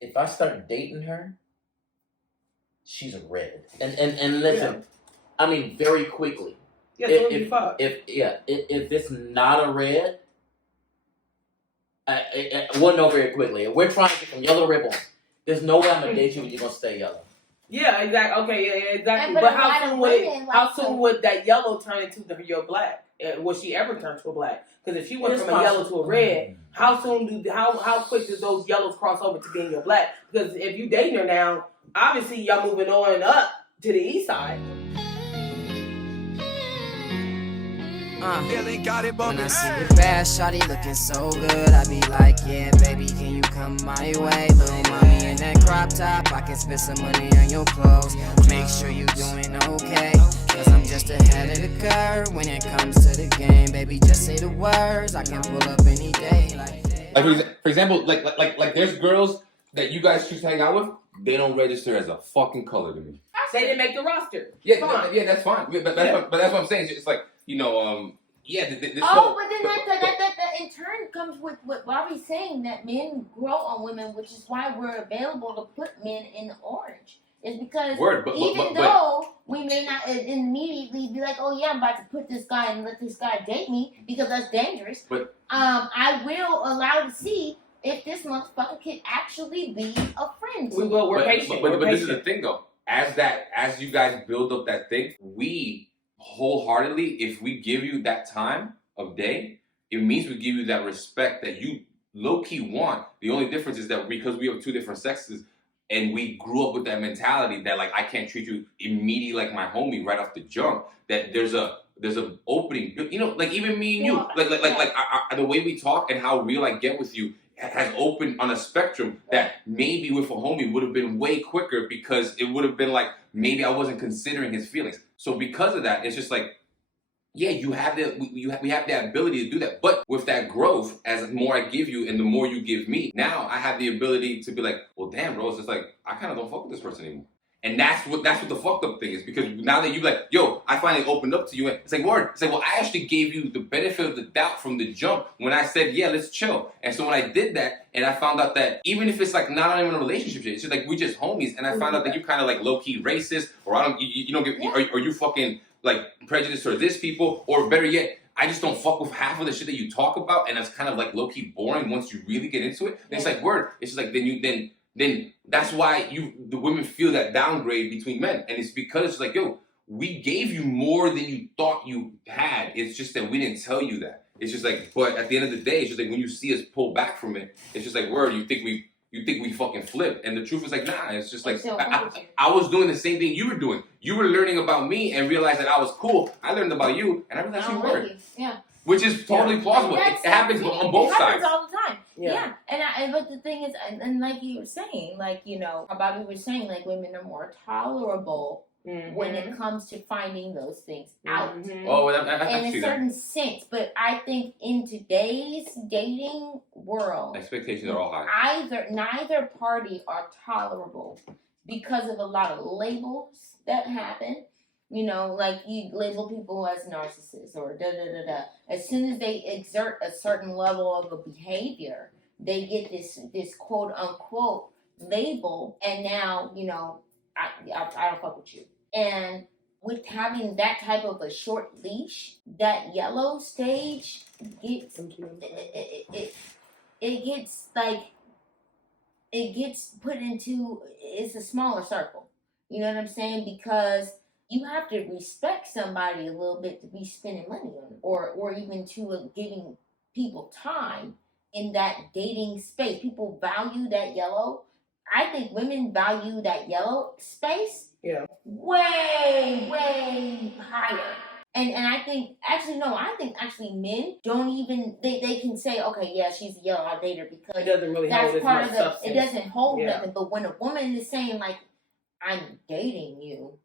if I start dating her, she's a red. And listen, I mean very quickly. Yeah, if it's not a red, we'll know very quickly. If we're trying to get from yellow to red bone, there's no way I'm gonna date you when you're gonna stay yellow. Yeah, exactly. Okay, yeah, exactly. But how soon would that yellow turn into your black? Will she ever turn to a black? Because if she went from a yellow to a red, how quick does those yellows cross over to being your black? Because if you dating her now, obviously y'all moving on up to the east side. When I see the bad shawty looking so good, I be like, yeah, baby, can you come my way? Little mommy in that crop top, I can spend some money on your clothes. Make sure you doing okay, cause I'm just ahead of the curve when it comes to the game. Baby, just say the words, I can pull up any day. Like for example, like there's girls that you guys choose to hang out with, they don't register as a fucking color to me. They didn't make the roster. Yeah, that's fine. But that's what I'm saying. It's like, this but then that in turn comes with what Bobby's saying, that men grow on women, which is why we're available to put men in the orange. It's because even though we may not immediately be like, oh yeah, I'm about to put this guy and let this guy date me because that's dangerous. But I will allow to see if this motherfucker can actually be a friend to me. We're patient. But this is the thing though. As you guys build up that thing, we wholeheartedly, if we give you that time of day, it means we give you that respect that you low-key want. The only difference is that because we have two different sexes and we grew up with that mentality that like I can't treat you immediately like my homie right off the jump, that there's an opening. Like even me and you, like the way we talk and how real I get with you has opened on a spectrum that maybe with a homie would have been way quicker because it would have been like maybe I wasn't considering his feelings. So because of that, it's just like, yeah, we have the ability to do that. But with that growth, as the more I give you and the more you give me, now I have the ability to be like, well, damn, bro, it's just like I kind of don't fuck with this person anymore. And that's what the fucked up thing is, because now that you like, yo, I finally opened up to you, and it's like, word. It's like, well, I actually gave you the benefit of the doubt from the jump when I said, yeah, let's chill. And so when I did that, and I found out that even if it's like not even a relationship shit, it's just like we just homies, and I found out that you kind of like low key racist, or you don't give, or you fucking like prejudiced towards this people, or better yet, I just don't fuck with half of the shit that you talk about, and it's kind of like low key boring once you really get into it. It's like, word. It's just like then that's why the women feel that downgrade between men. And it's because it's like, yo, we gave you more than you thought you had. It's just that we didn't tell you that. It's just like, but at the end of the day, it's just like when you see us pull back from it, it's just like, word, you think we fucking flip. And the truth is like, nah, it's just like, I was doing the same thing you were doing. You were learning about me and realized that I was cool. I learned about you and I realized you weren't. Yeah. Which is totally plausible. It happens on both sides. It happens all the time. Yeah. But the thing is, and like you were saying, like, how Bobby was saying, like, women are more tolerable when it comes to finding those things out. Oh, in a certain sense. But I think in today's dating world, expectations are all high. Neither party are tolerable because of a lot of labels that happen. Like you label people as narcissists or da-da-da-da. As soon as they exert a certain level of a behavior, they get this quote-unquote label, and now, I don't fuck with you. And with having that type of a short leash, that yellow stage gets, it gets put into, it's a smaller circle. You know what I'm saying? Because you have to respect somebody a little bit to be spending money on it, or even to giving people time in that dating space. People value that yellow. I think women value that yellow space way, way higher. And I think actually men don't even, they can say, okay, yeah, she's a yellow, I'll date her because it doesn't really that's hold part as of much substance. It doesn't hold nothing. But when a woman is saying like, I'm dating you,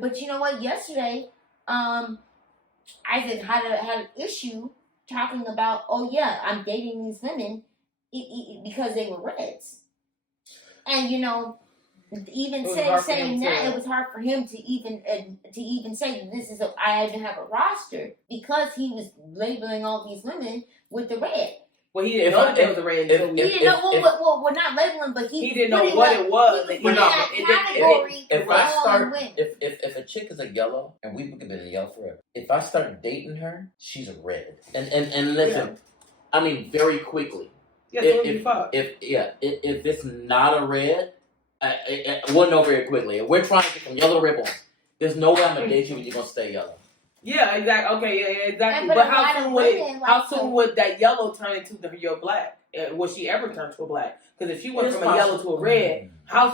but you know what? Yesterday, Isaac had an issue talking about, oh yeah, I'm dating these women because they were reds, and even saying that, it was hard for him to even say that this is I even have a roster, because he was labeling all these women with the red. Well, he didn't know that there was a red until He didn't know. Well, we're not labeling, but he didn't know what it was. He put in that category. If a chick is a yellow and we've been in yellow forever, if I start dating her, she's a red. And listen, I mean very quickly. Yeah, if it's not a red, we'll know very quickly. If we're trying to get from yellow to red bones, there's no way I'm gonna date you when you're gonna stay yellow. Yeah, exactly. Okay, yeah, exactly. But how soon would that yellow turn into your black? Would she ever turn to a black? Because if she went from a yellow to a red, how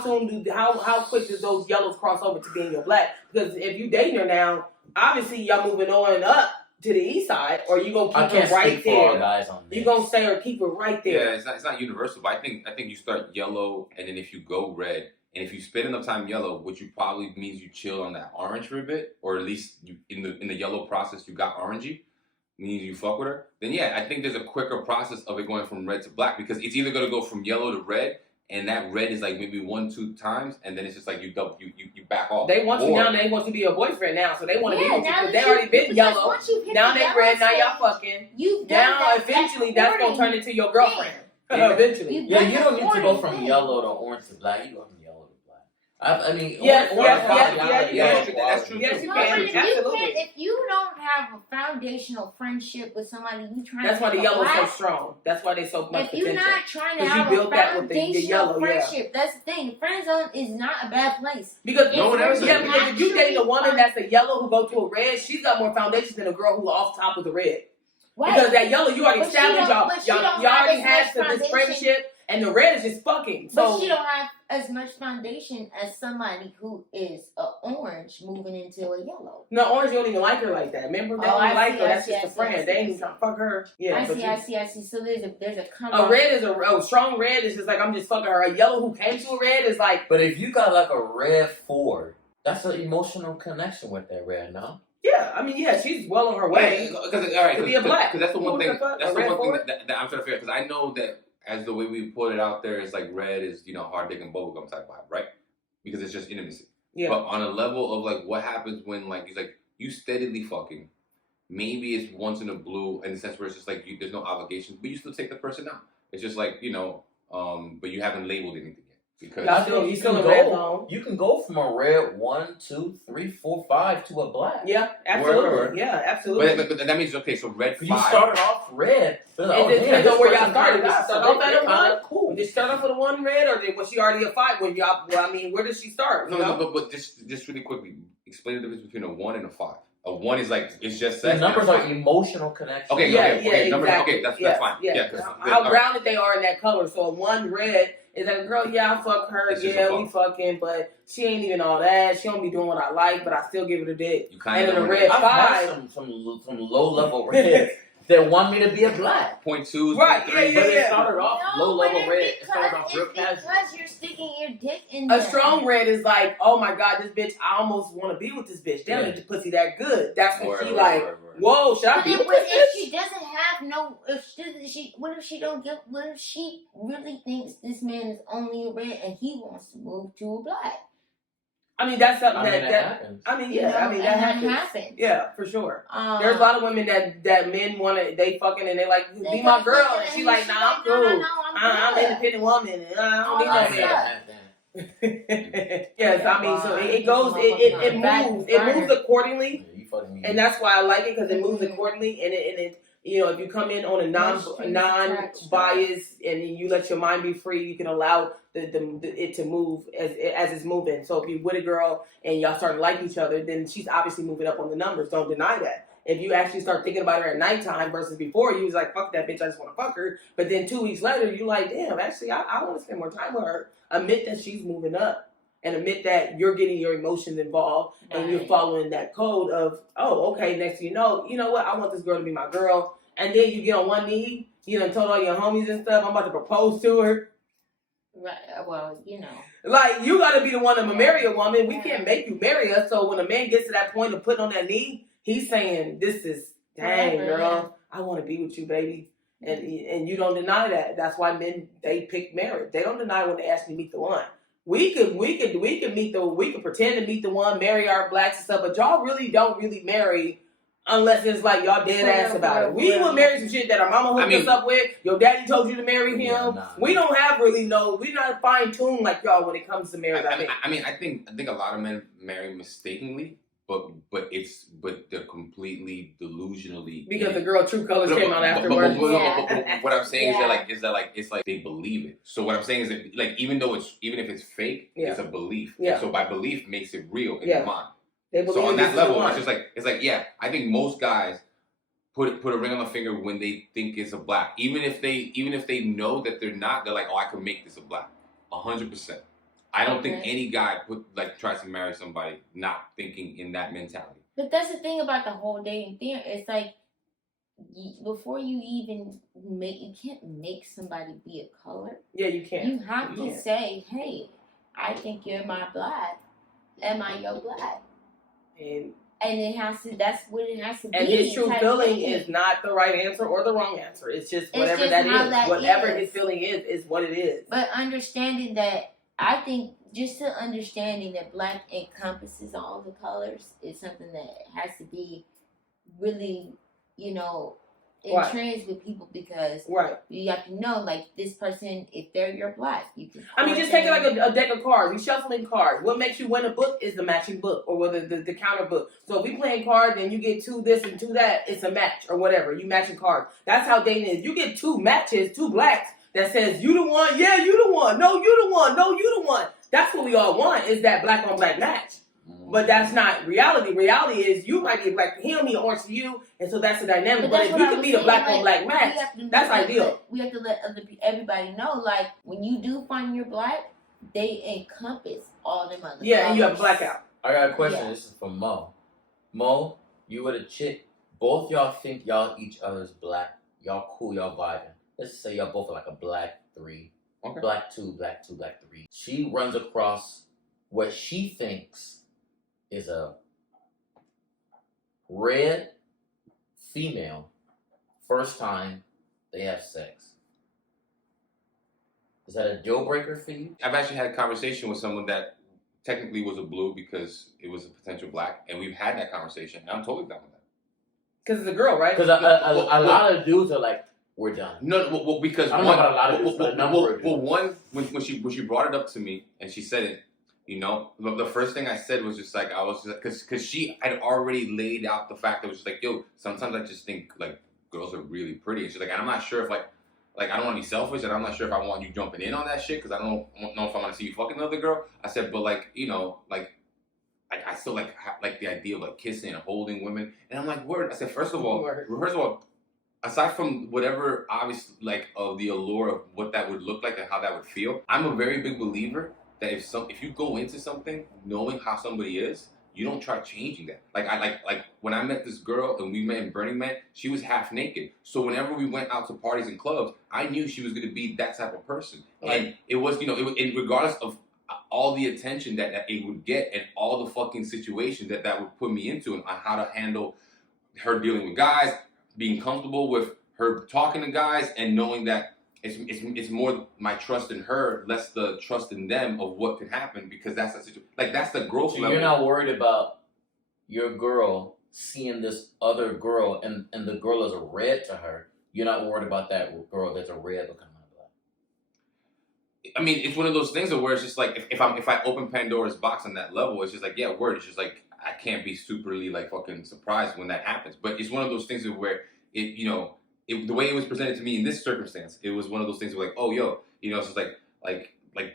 quick does those yellows cross over to being your black? Because if you dating her now, obviously y'all moving on up to the east side, or you gonna keep her right there. You gonna stay or keep her right there. Yeah, it's not universal, but I think you start yellow, and then if you go red. And if you spend enough time yellow, which you probably means you chill on that orange for a bit, or at least you in the yellow process you got orangey, means you fuck with her. Then yeah, I think there's a quicker process of it going from red to black because it's either gonna go from yellow to red, and that red is like maybe 1-2 times, and then it's just like you back off. They want you now. They want you to be your boyfriend now, so they want to be with you because they already been yellow. Now they red. Now y'all fucking. Now eventually that's gonna turn into your girlfriend. Eventually. Yeah, you don't need to go from yellow to orange to black. You go from yellow to black. I mean, yes, that's true. Yes, you No, can. but Absolutely. if you don't have a foundational friendship with somebody, you trying That's to why the yellow is so black, strong. That's why they so much if you're potential. not trying to Because you have a built that with the foundational yellow, friendship, that's the thing. Friend zone is not a bad place. Because no one ever said because if you date a woman that's a yellow who go to a red, she's got more foundation than a girl who off top with a red. Right. Because that yellow, you already established y'all already have had this friendship, and the red is just fucking. So but she don't have as much foundation as somebody who is a orange moving into a yellow. No, orange don't even like her like that. Remember, they don't like her. That's just a friend. They ain't even trying to fuck her. Yeah, I see. So there's a a red is a strong red is just like I'm just fucking her. A yellow who came to a red is like. But if you got like a red Ford, that's an emotional connection with that red, no? Yeah, I mean, yeah, she's well on her way to be a black. Because that's the one thing. That's the one thing that I'm trying to figure out. Because I know that as the way we put it out there is like red is hard dick and bubblegum type vibe, right? Because it's just intimacy. Yeah. But on a level of like what happens when like he's like you steadily fucking, maybe it's once in a blue in the sense where it's just like there's no obligation, but you still take the person out. It's just like but you haven't labeled anything. Because you can go from a red 1, 2, 3, 4, 5 to a black. Yeah, absolutely. Yeah, absolutely. But that means okay. So red 5. You started off red. It depends on where y'all started. Did she start off at a 1? Cool. Did she start off with a 1 red, or was she already a 5 when y'all? Well, I mean, where did she start? No, but just really quickly explain the difference between a 1 and a 5. A 1 is like it's just sex. The numbers are emotional connection. Okay, yeah, numbers, exactly. Okay, that's fine. Yeah, how grounded they are in that color. So a 1 red. Is like, girl, yeah, I fuck her, we fucking, but she ain't even all that. She don't be doing what I like, but I still give it a dick. And then a red 5. I've had some low level reds that want me to be a black. 0.2. Right, But it started off low level red. It started off real casual. Because you're sticking your dick in A strong red is like, oh my god, this bitch, I almost want to be with this bitch. Damn, the pussy that good. That's when she like, whoa, should I be with this bitch? If she doesn't have what if she really thinks this man is only a red and he wants to move to a black? I mean, that's something that happens. I mean, yeah, that happens. Yeah, for sure. There's a lot of women that men want to, they fucking and they like, be my girl. And she like, nah, I'm cool. I'm an independent woman. And I don't need no man. Yes, I mean, so it goes, it moves accordingly. And that's why I like it, because it moves accordingly. And it if you come in on a non-bias and you let your mind be free, you can allow it to move as it's moving. So if you're with a girl and y'all start to like each other, then she's obviously moving up on the numbers. Don't deny that. If you actually start thinking about her at nighttime versus before, you was like, fuck that bitch, I just want to fuck her. But then 2 weeks later, you like, damn, actually, I want to spend more time with her. Admit that she's moving up. And admit that you're getting your emotions involved and you're following that code of, oh, okay, next thing you know what? I want this girl to be my girl. And then you get on one knee, told all your homies and stuff, I'm about to propose to her. Right, well, Like, you got to be the one to marry a woman. We can't make you marry us. So when a man gets to that point of putting on that knee, he's saying, this is, dang, girl, I want to be with you, baby. And you don't deny that. That's why men, they pick marriage. They don't deny when they ask me to meet the one. We could pretend to meet the one, marry our blacks and stuff, but y'all really don't really marry Unless it's like y'all dead ass about it. We would marry some shit that our mama hooked us up with. Your daddy told you to marry him. Yeah, nah. We don't have really we're not fine tuned like y'all when it comes to marriage. I think a lot of men marry mistakenly, but they're completely delusionally because the girl True Colors came out afterwards. But what I'm saying is that it's like they believe it. So what I'm saying is that like even if it's fake, it's a belief. Yeah. And so by belief makes it real in your mind. So on that level, it's like I think most guys put a ring on the finger when they think it's a black. Even if they know that they're not, they're like, oh, I can make this a black. 100%. I don't think any guy tries to marry somebody not thinking in that mentality. But that's the thing about the whole dating thing. It's like before you even you can't make somebody be a color. Yeah, you can't. You have to say, hey, I think you're my black. Am I your black? And it has to. That's what it has to be. And his true feeling is not the right answer or the wrong answer. It's just whatever that is. Whatever his feeling is what it is. But understanding that, I think just the understanding that black encompasses all the colors is something that has to be really, entrenched with people because you have to know, like, this person, if they're your black, you can. I mean, just take it like a deck of cards. We shuffling cards. What makes you win a book is the matching book or the counter book. So if we playing cards and you get 2 this and 2 that, it's a match or whatever. You matching cards. That's how dating is. You get 2 matches, 2 blacks that says you the one, yeah, you the one, no, you the one, no, you the one. That's what we all want is that black on black match. But that's not reality. Reality is you might be black to him, he orange to you, and so that's the dynamic. But if you could be the black on black match, that's ideal. We have to let everybody know, like, when you do find your black, they encompass all them other colors. And you have a blackout. I got a question. Yeah. This is from Mo. Mo, you with a chick. Both y'all think y'all each other's black. Y'all cool. Y'all vibing. Let's just say y'all both are like a black 3, black 2, black 2, black 3. She runs across what she thinks is a red female. First time they have sex. Is that a deal breaker for you? I've actually had a conversation with someone that technically was a blue because it was a potential black, and we've had that conversation, and I'm totally done with that. Because it's a girl, right? Because a lot of dudes are like, we're done. No, because I don't know about a lot of dudes, but a number of dudes. Well, one, when she brought it up to me, and she said it, the first thing I said was just like, I was just because she had already laid out the fact that it was just like, yo, sometimes I just think like girls are really pretty. And she's like, and I'm not sure if like I don't want to be selfish, and I'm not sure if I want you jumping in on that shit because I don't know if I want to see you fucking another girl. I said, but like, I still like the idea of like kissing and holding women. And I'm like, word. I said, first of all, aside from whatever obvious like of the allure of what that would look like and how that would feel, I'm a very big believer that if you go into something knowing how somebody is, you don't try changing that. Like when I met this girl and we met in Burning Man, she was half naked. So whenever we went out to parties and clubs, I knew she was going to be that type of person. Right. And it was, and regardless of all the attention that it would get and all the fucking situations that would put me into and on how to handle her dealing with guys, being comfortable with her talking to guys and knowing that it's more my trust in her, less the trust in them of what could happen because that's the situation. Like that's the growth level. You're not worried about your girl seeing this other girl and the girl is a red to her. You're not worried about that girl that's a red becoming a black. I mean, it's one of those things where it's just like if I open Pandora's box on that level, it's just like word. It's just like I can't be superly like fucking surprised when that happens. But it's one of those things where the way it was presented to me in this circumstance, it was one of those things where like, oh, yo, it's just like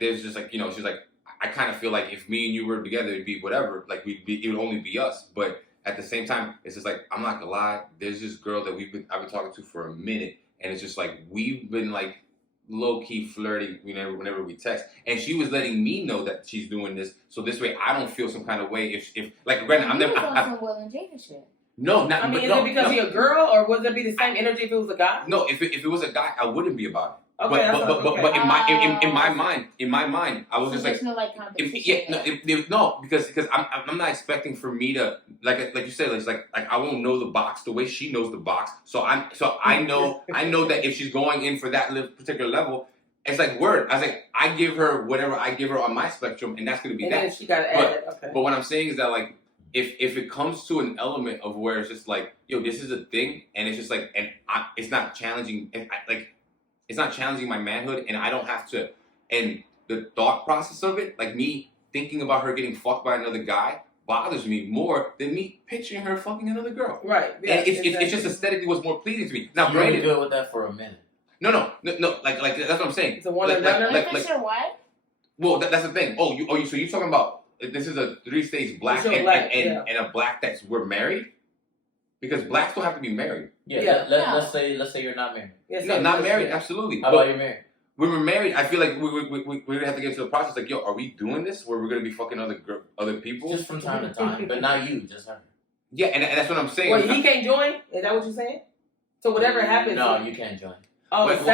there's just like, she's like, I kind of feel like if me and you were together, it'd be whatever, like it would only be us. But at the same time, it's just like, I'm not gonna lie, there's this girl that I've been talking to for a minute, and it's just like, we've been like low-key flirting whenever we text, and she was letting me know that she's doing this, so this way I don't feel some kind of way if like, granted, I'm never. No, not. I mean, is it because he's a girl, or would it be the same energy if it was a guy? No, if it was a guy, I wouldn't be about it. Okay, but in my mind, I was just like, no, because I'm not expecting for me to like you said, it's like I won't know the box the way she knows the box. So I know that if she's going in for that particular level, it's like word. I was like, I give her whatever I give her on my spectrum, and that's gonna be that. Then she gotta add it. Okay. But what I'm saying is that like if it comes to an element of where it's just like, yo, this is a thing, and it's just like, it's not challenging, it's not challenging my manhood, and I don't have to, and the thought process of it, like me thinking about her getting fucked by another guy, bothers me more than me picturing her fucking another girl. Right. Yeah, and it's just aesthetically what's more pleasing to me. Now, you granted, good with that for a minute. No, like that's what I'm saying. It's a one and done. Like your wife? Well, that's the thing. So you're talking about this is a 3-stage black and a black that's we're married? Because blacks don't have to be married. Yeah. Let's say you're not married. Yes, no, not married. Absolutely. How about you're married? When we're married, I feel like we're gonna have to get into the process. Like, yo, are we doing this where we're gonna be fucking other people? Just from time to time, but not you, just her. Yeah, and that's what I'm saying. Wait, he can't join? Is that what you're saying? So whatever happens. No, you can't join. Oh, from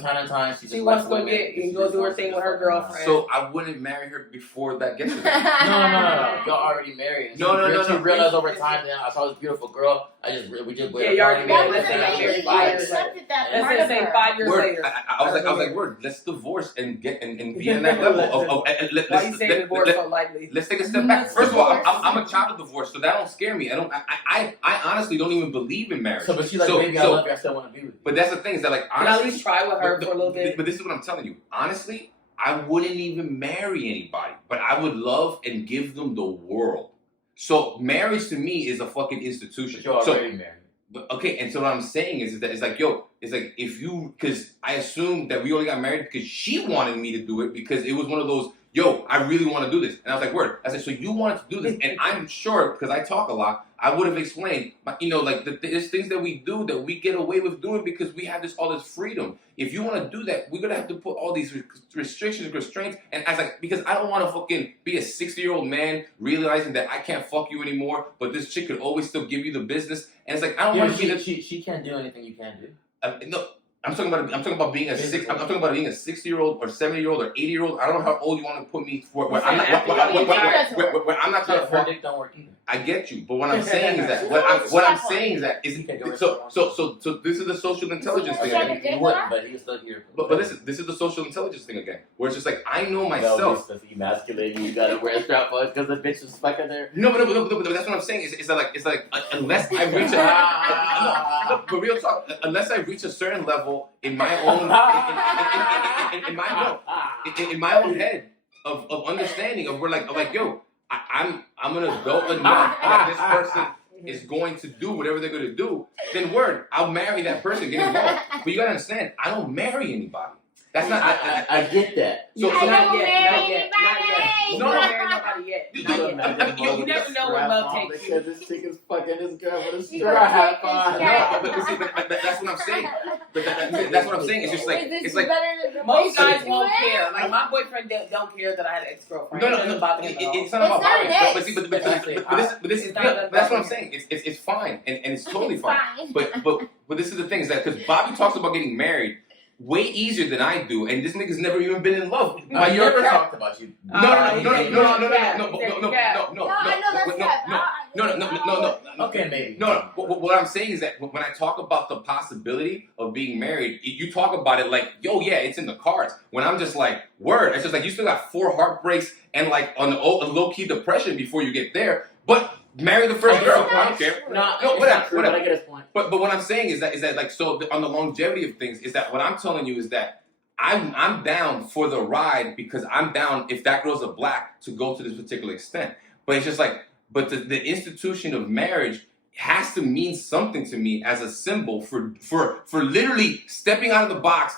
time to time, she wants to go get and go do her thing with her girlfriend. So I wouldn't marry her before that gets to that. No. You're already married. No. She realized over time that I saw this beautiful girl. We just you're already married. Let's say Let's say 5 years later. I was like, word. Let's divorce and get and be in that level. Why you say divorce so lightly? Let's take a step back. First of all, I'm a child of divorce, so that don't scare me. I honestly don't even believe in marriage. So, but she's like, baby, I love you. I still want to be with you. But that's the thing is that, like, honestly, can I at least try with her for a little bit? But this is what I'm telling you. Honestly, I wouldn't even marry anybody, but I would love and give them the world. So marriage to me is a fucking institution. But you're already married. But, okay, and so what I'm saying is that it's like, yo, it's like because I assumed that we only got married because she wanted me to do it because it was one of those, yo, I really want to do this. And I was like, word. I said, so you wanted to do this. And I'm sure, because I talk a lot, I would have explained, like, there's things that we do that we get away with doing because we have all this freedom. If you want to do that, we're going to have to put all these restrictions, constraints. And I was like, because I don't want to fucking be a 60-year-old man realizing that I can't fuck you anymore, but this chick could always still give you the business. And it's like, I don't want to be She can't do anything you can't do. No. I'm talking about being a 60-year-old or 70-year-old or 80-year-old. I don't know how old you want to put me for. Where I'm not trying to. Her dick don't work either. I get you, but what I'm saying is that what I'm saying is that so this is the social intelligence thing again. He wouldn't, but he's still here. But this is the social intelligence thing again, where it's just like I know myself. That's emasculating. You gotta wear a strap on because the bitch is fucking there. No, but that's what I'm saying. It's like unless I reach but real talk, unless I reach a certain level in my own in my own head of understanding of where like yo. I'm an adult enough that this person is going to do whatever they're going to do, then word, I'll marry that person, get involved. But you got to understand, I don't marry anybody. That's not. I get that. So not yet. No, marry nobody yet. You never know when love takes you. Because this chick is fucking this girl with a strap on. But that's what I'm saying. But that's what I'm saying. It's just like most guys won't care. Like my boyfriend don't care that I had an ex-girlfriend. No. It's not about marriage. But this is that's what I'm saying. It's fine and it's totally fine. But this is the thing is that because Bobby talks about getting married way easier than I do, and this nigga's never even been in love. I never talked about you. No. Okay, maybe. No. What I'm saying is that when I talk about the possibility of being married, you talk about it like, yo, yeah, it's in the cards. When I'm just like, word, it's just like you still got 4 heartbreaks and like on a low-key depression before you get there, but marry the first girl. I don't care. No, whatever. I get his point. But what I'm saying is that like so on the longevity of things is that what I'm telling you is that I'm down for the ride because I'm down if that girl's a black to go to this particular extent. But it's just like the institution of marriage has to mean something to me as a symbol for literally stepping out of the box,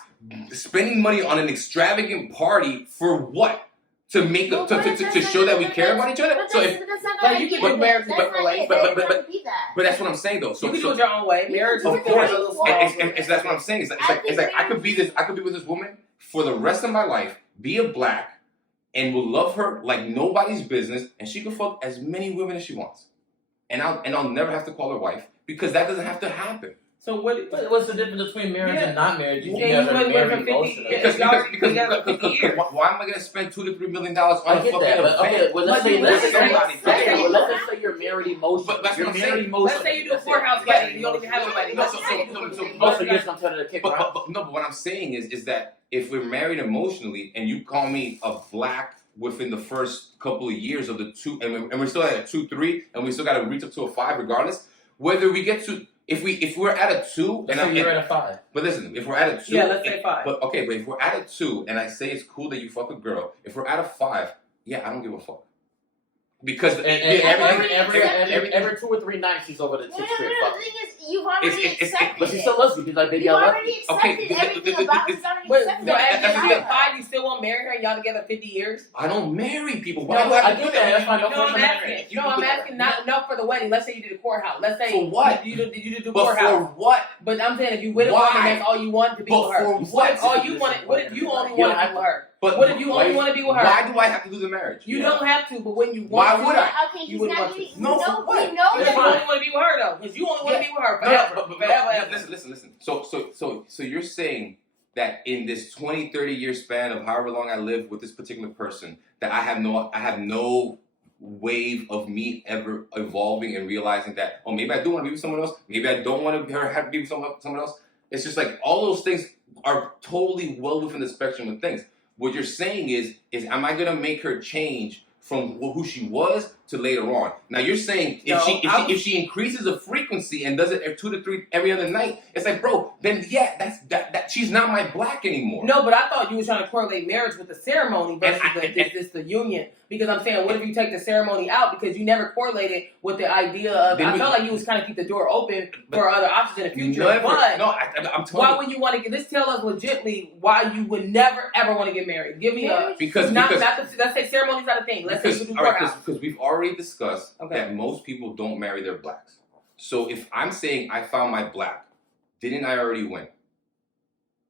spending money on an extravagant party for what? To make to show that we care about each other. So you can do marriage different ways. But that's what I'm saying though. So you can do it your own way. Marriage, of course, and that's what I'm saying. It's like I could be with this woman for the rest of my life, be a black, and will love her like nobody's business, and she can fuck as many women as she wants, and I'll never have to call her wife because that doesn't have to happen. So what's the difference between marriage and not marriage? You never marry emotionally. Because why am I gonna spend $2 to $3 million on a fucking event? Okay, well let's say you're married emotionally. But you're married emotionally. Let's say you do a 4-house wedding, you don't even have a wedding. So you're just gonna tell her to kick her out. But what I'm saying is that if we're married emotionally and you call me a black within the first couple of years of the 2, and we're still at a 2-3, and we still got to reach up to a 5 regardless. Whether we get to, if we're at a 2, and you're at a 5. But listen, if we're at a 2, yeah, let's say 5. But if we're at a 2, and I say it's cool that you fuck a girl, if we're at a 5, yeah, I don't give a fuck. Because every 2 or 3 nights she's over the chick strip. The thing is, you've already accepted but she still loves you. She's like, baby, you I love already you. accepted everything about it. But after you get 5, you still won't marry her, and y'all together 50 years? I don't marry people. No, I get that. That's why I'm asking. I'm asking not enough for the wedding. Let's say you did a courthouse. Let's say for what? You did the but courthouse. For what? But I'm saying if you with a woman, that's all you want to be with her. For what if all you wanted? What if you only want to be with her? But what if you only want to be with her? Why do I have to do the marriage? You don't have to, but when you want why would I? Okay, you wouldn't want to. No, for what? We know Because you only want to be with her though. Because you only want to be with her forever. Listen. So you're saying that in this 20, 30 year span of however long I live with this particular person, that I have no wave of me ever evolving and realizing that, oh, maybe I do want to be with someone else. Maybe I don't want to have to be with someone else. It's just like all those things are totally well within the spectrum of things. What you're saying is am I going to make her change from who she was to later on? Now you're saying if she increases the frequency and does it 2 to 3 every other night, it's like, bro, then yeah, that she's not my black anymore. No, but I thought you were trying to correlate marriage with the ceremony versus the union. Because I'm saying, what if you take the ceremony out because you never correlated with the idea of? I felt like you was kind of keep the door open for other options in the future. I'm telling why would you want to get this? Tell us legitimately why you would never ever want to get married. Give me because let's say ceremony's not a thing. Let's say you do courthouse. Because we've already discussed that most people don't marry their blacks. So if I'm saying I found my black, didn't I already win?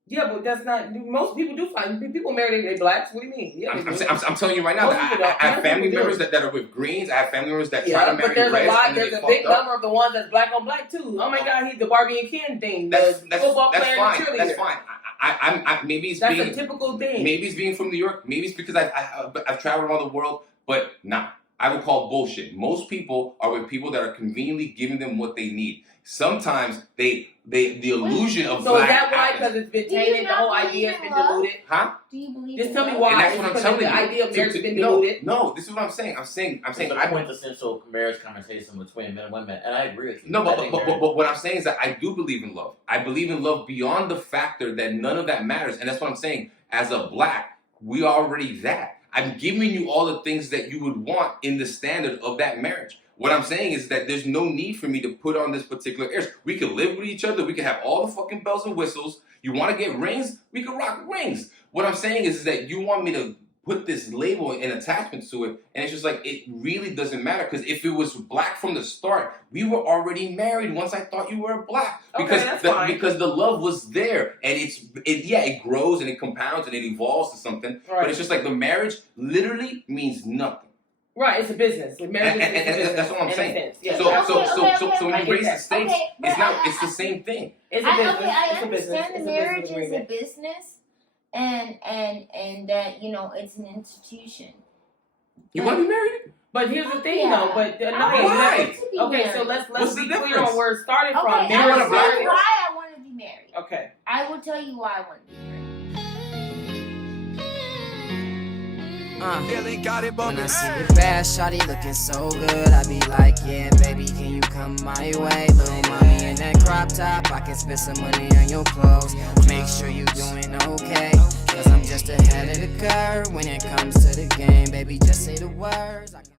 Yeah, but that's not. Most people do find people marry their blacks. What do you mean? Yeah, I'm telling you right now. I have family members that are with greens. I have family members that try to marry but reds. There's a big number of the ones that's black on black too. Oh my God, he's the Barbie and Ken thing. The football player and cheerleader. That's fine. Maybe it's a typical thing. Maybe it's being from New York. Maybe it's because I've traveled around the world. But nah, I would call bullshit. Most people are with people that are conveniently giving them what they need. Sometimes the illusion of so black. So is that why? Because it's been tainted, the whole idea has been diluted. Huh? Do you believe? Just tell me why. And that's what I'm telling you. The idea of marriage has been diluted. No, this is what I'm saying. I'm saying it's a quintessential marriage conversation between men and women, and I agree with you. No, but what I'm saying is that I do believe in love. I believe in love beyond the factor that none of that matters, and that's what I'm saying. As a black, we are already that. I'm giving you all the things that you would want in the standard of that marriage. What I'm saying is that there's no need for me to put on this particular airs. We can live with each other. We can have all the fucking bells and whistles. You want to get rings? We can rock rings. What I'm saying is that you want me to put this label and attachment to it, and it's just like, it really doesn't matter. Because if it was black from the start, we were already married once I thought you were black. Because the love was there, and it grows and it compounds and it evolves to something. Right. But it's just like the marriage literally means nothing. Right, it's a business. Marriage is a business. That's what I'm saying. Yeah. So when you raise the stakes, it's the same thing. It's a business. I understand the marriage is a business, and that it's an institution. You want to be married? But here's the thing, though. But why? Okay, so let's be clear on where it started from. I will tell you why I want to be married. Okay. I will tell you why I want to be married. When I see you bad, shawty looking so good, I be like, yeah, baby, can you come my way? Little mommy in that crop top, I can spend some money on your clothes. Make sure you doing okay, cause I'm just ahead of the curve when it comes to the game. Baby, just say the words.